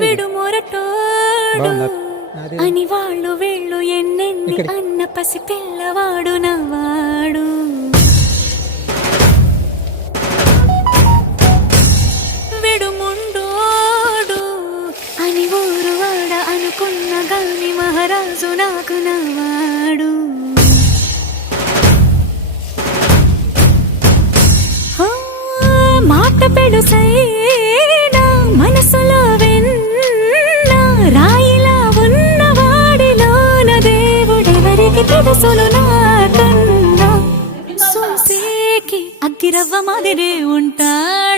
విడుమొరటోడు అని వాళ్ళు వీళ్ళు ఎన్నెన్ని అన్న పసి పిల్లవాడు నవ్వాడు. విడుముండోడు అని ఊరు వాడ అనుకున్న గాని మహారాజు నాకు నవ్వాడు. మాట పెడుసైనా మనసులో వెన్న రాయిలా ఉన్నవాడిలోన దేవుడెవరికి తెలుసులు నాకన్నా. సూసేకి అగ్గిరవ్వ మాదిరే ఉంటాడు.